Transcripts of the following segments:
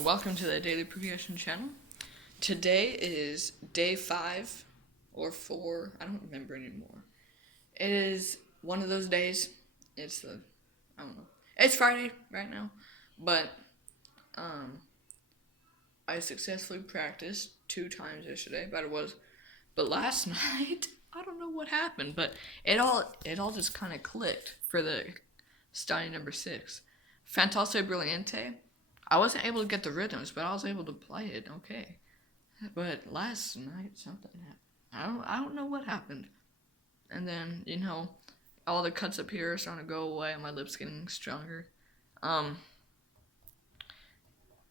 Welcome to the Daily Progression channel. Today is day 5 or 4, I don't remember anymore. It is one of those days. I don't know. It's Friday right now, but I successfully practiced 2 times yesterday, but last night, I don't know what happened, but it all just kind of clicked for the study number 6. Fantasia Brilliante. I wasn't able to get the rhythms, but I was able to play it okay. But last night something happened. I don't know what happened. And then, all the cuts up here are starting to go away and my lips getting stronger.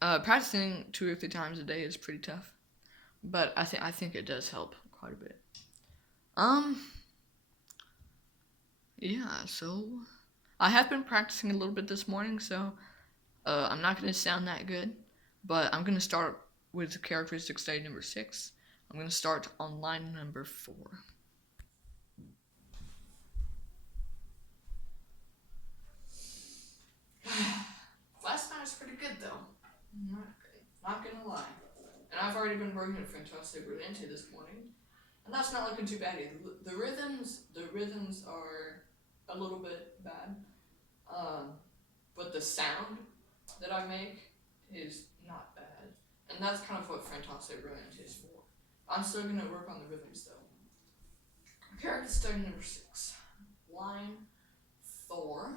Practicing 2 or 3 times a day is pretty tough. But I think it does help quite a bit. Yeah, so I have been practicing a little bit this morning, so I'm not going to sound that good, but I'm going to start with the characteristic study number 6. I'm going to start on line number 4. Last night was pretty good, though. Not going to lie. And I've already been working at Fantasia Brilliante this morning, and that's not looking too bad either. The rhythms are a little bit bad, but the sound that I make is not bad. And that's kind of what Fantasia Brilliante is for. I'm still going to work on the rhythms though. Character study number 6. Line 4.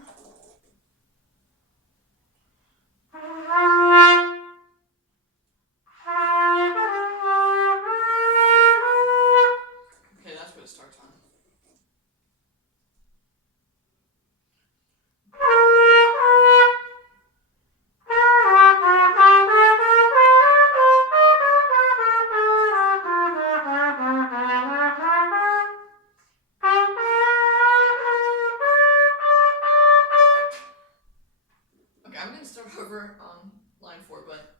Okay, that's what it starts on. I'm going to start over on line 4, but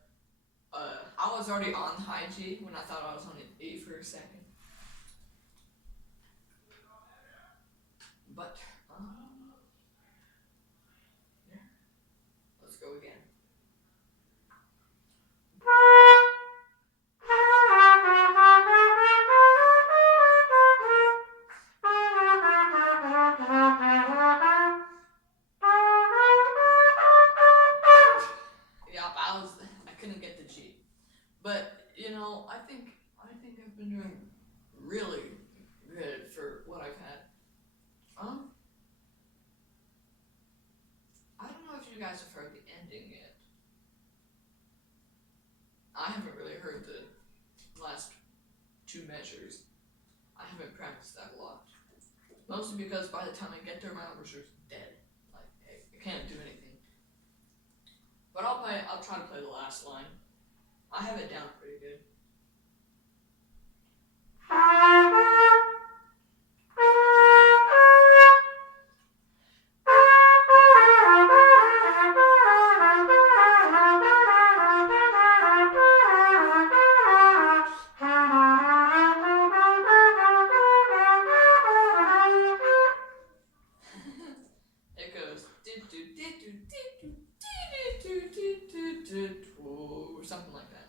I was already on high G when I thought I was on an E for a second. But, yeah, let's go again. I couldn't get the G. But, I think I've been doing really good for what I've had. I don't know if you guys have heard the ending yet. I haven't really heard the last 2 measures. I haven't practiced that a lot. Mostly because by the time I get there, my embouchure's dead. Like, I can't do anything. But I'll try to play the last line. I have it down pretty good. It goes or something like that.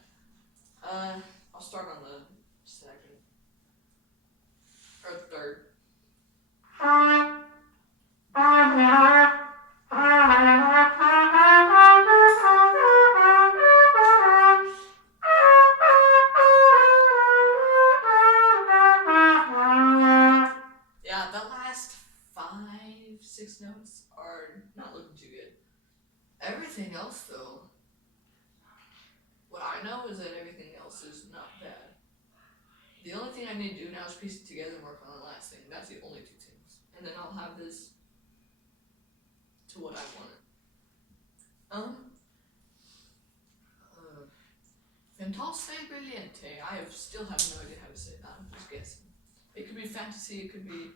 I'll start on the 2nd or 3rd. Yeah, the last 5, 6 notes are not looking too good. Everything else, though, what I know is that everything else is not bad. The only thing I need to do now is piece it together and work on the last thing. That's the only 2 things. And then I'll have this to what I wanted. Fantasia Brilliante. I still have no idea how to say that. I'm just guessing. It could be fantasy, it could be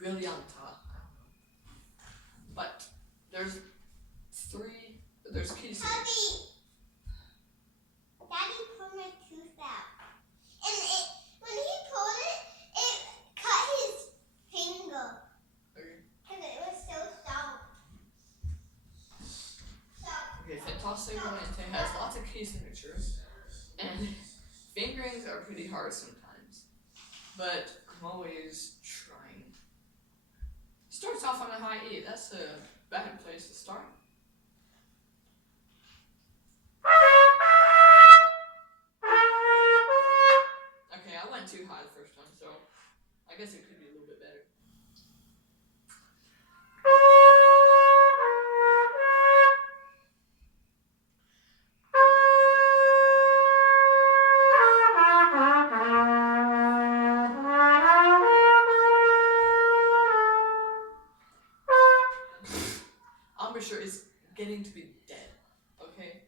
Brillianta. I don't know. But there's keys here. Daddy pulled my tooth out. And when he pulled it, it cut his finger. Okay. Because it was so sharp. Okay, Fantasia Brilliante has lots of key signatures, and fingerings are pretty hard sometimes, but I'm always trying. Starts off on a high E. That's a bad place to start. Okay, I went too high the first time, so I guess it could be a little bit better. Embouchure is getting to be dead, okay?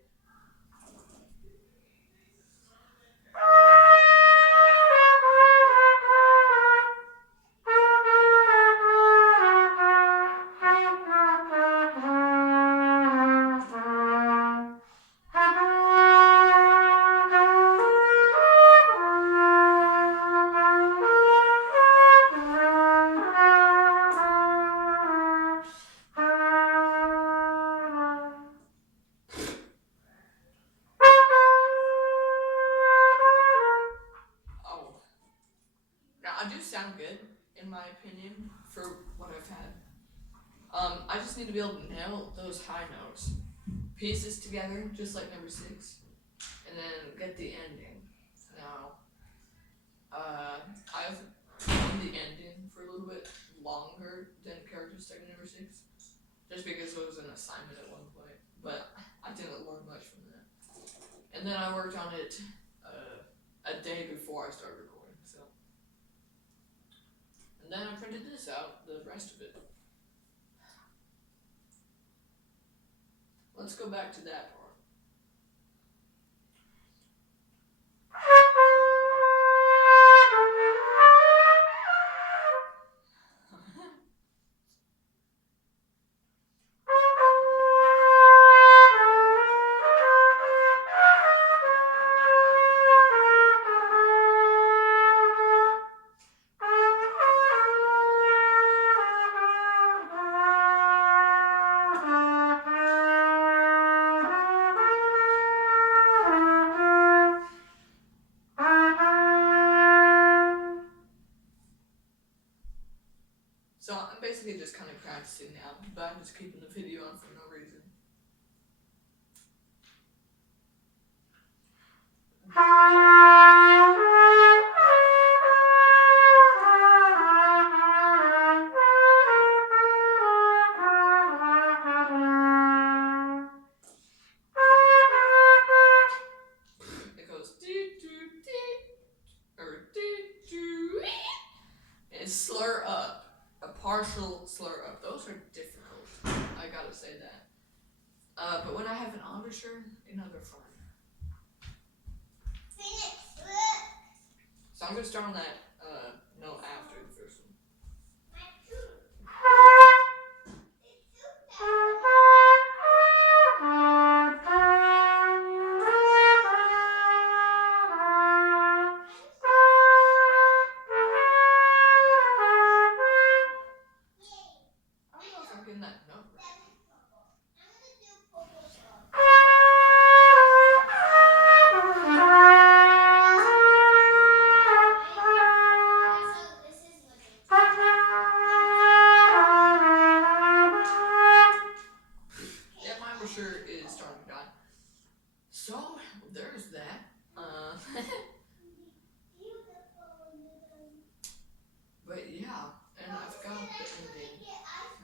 I do sound good, in my opinion, for what I've had. I just need to be able to nail those high notes, pieces together, just like number 6, and then get the ending. Now, I've done the ending for a little bit longer than characteristic number 6, just because it was an assignment at one point, but I didn't learn much from that. And then I worked on it a day before I started recording, so. And then I printed this out, the rest of it. Let's go back to that part. So I'm basically just kind of practicing now, but I'm just keeping the video on for no reason. It goes or and slur up, a partial slur up. Those are difficult. I gotta say that. But when I have an embouchure, they're fun. So I'm gonna start on that note after the first one. I don't know if I'm getting that note right. Yeah, my embouchure is starting to die. So, there's that. But yeah, and I've got the ending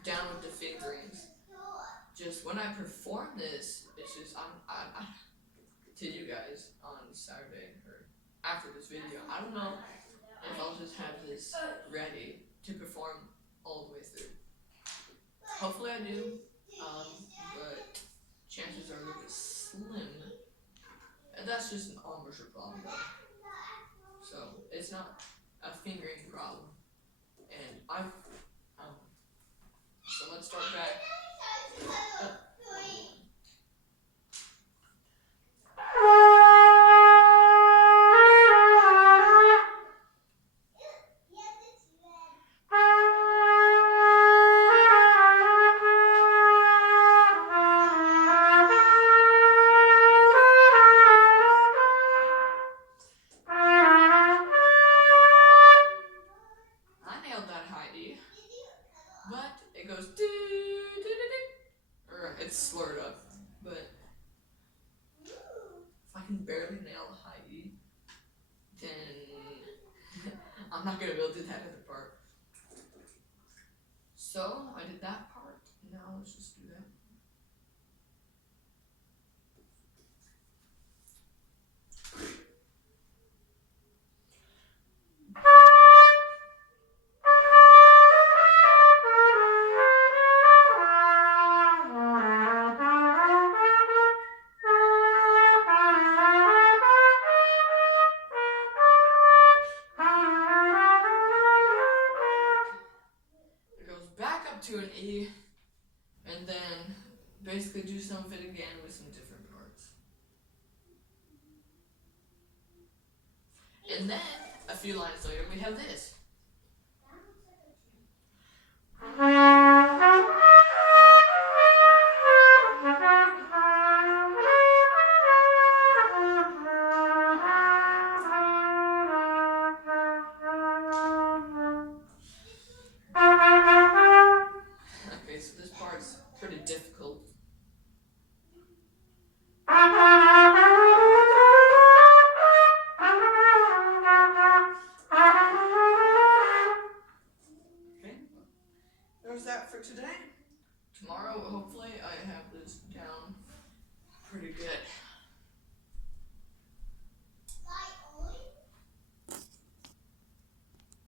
down with the fingerings. Just when I perform this, it's just I to you guys on Saturday or after this video. I don't know if I'll just have this ready to perform all the way through. Hopefully I do, but chances are a little bit slim. And that's just an embouchure problem though. So it's not a fingering problem. And so let's start back. can barely nail a high E, then I'm not gonna be able to do that other part. So I did that part. Now let's just do that. It goes back up to an E, and then basically do some of it again with some different parts. And then, a few lines later, we have this. Okay, so this part's pretty difficult. Okay, there's that for today. Tomorrow, hopefully, I have this down pretty good.